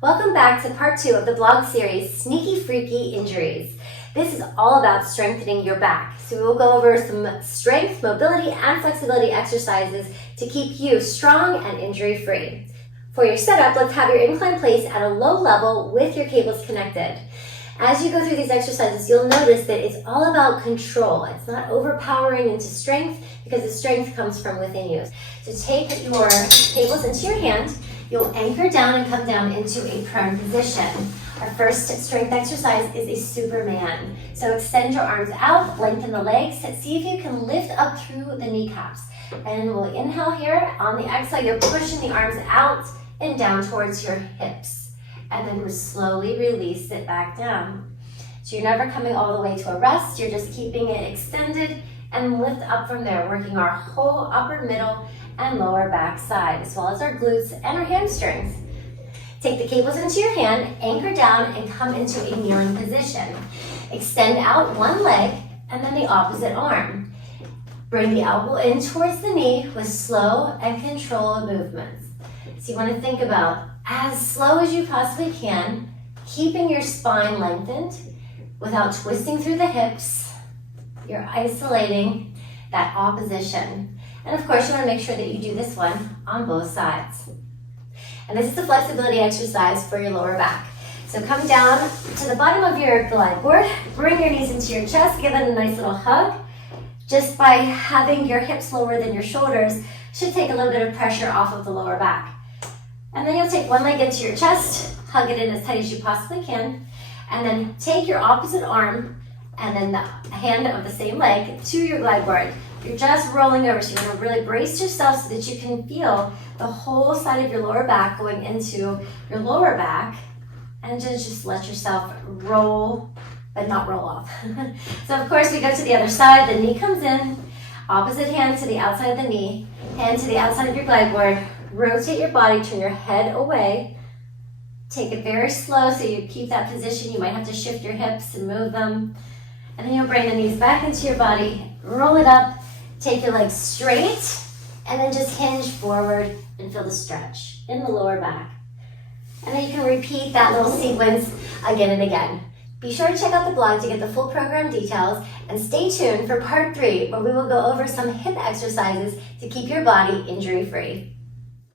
Welcome back to part 2 of the blog series, Sneaky Freaky Injuries. This is all about strengthening your back. So we will go over some strength, mobility, and flexibility exercises to keep you strong and injury-free. For your setup, let's have your incline placed at a low level with your cables connected. As you go through these exercises, you'll notice that it's all about control. It's not overpowering into strength because the strength comes from within you. So take your cables into your hand. You'll anchor down and come down into a prone position. Our first strength exercise is a Superman. So extend your arms out, lengthen the legs, see if you can lift up through the kneecaps. And we'll inhale here. On the exhale, you're pushing the arms out and down towards your hips. And then we'll slowly release it back down. So you're never coming all the way to a rest, you're just keeping it extended and lift up from there, working our whole upper, middle, and lower back side, as well as our glutes and our hamstrings. Take the cables into your hand, anchor down, and come into a kneeling position. Extend out one leg and then the opposite arm. Bring the elbow in towards the knee with slow and controlled movements. So you want to think about as slow as you possibly can, keeping your spine lengthened without twisting through the hips. You're isolating that opposition. And of course, you want to make sure that you do this one on both sides. And this is a flexibility exercise for your lower back. So come down to the bottom of your glide board, bring your knees into your chest, give it a nice little hug. Just by having your hips lower than your shoulders should take a little bit of pressure off of the lower back. And then you'll take one leg into your chest, hug it in as tight as you possibly can, and then take your opposite arm and then the hand of the same leg to your glide board. You're just rolling over, so you're going to really brace yourself so that you can feel the whole side of your lower back going into your lower back, and just let yourself roll, but not roll off. So of course we go to the other side, the knee comes in, opposite hand to the outside of the knee, hand to the outside of your glide board, rotate your body, turn your head away, take it very slow so you keep that position. You might have to shift your hips and move them. And then you'll bring the knees back into your body, roll it up, take your legs straight, and then just hinge forward and feel the stretch in the lower back. And then you can repeat that little sequence again and again. Be sure to check out the blog to get the full program details, and stay tuned for part 3 where we will go over some hip exercises to keep your body injury-free.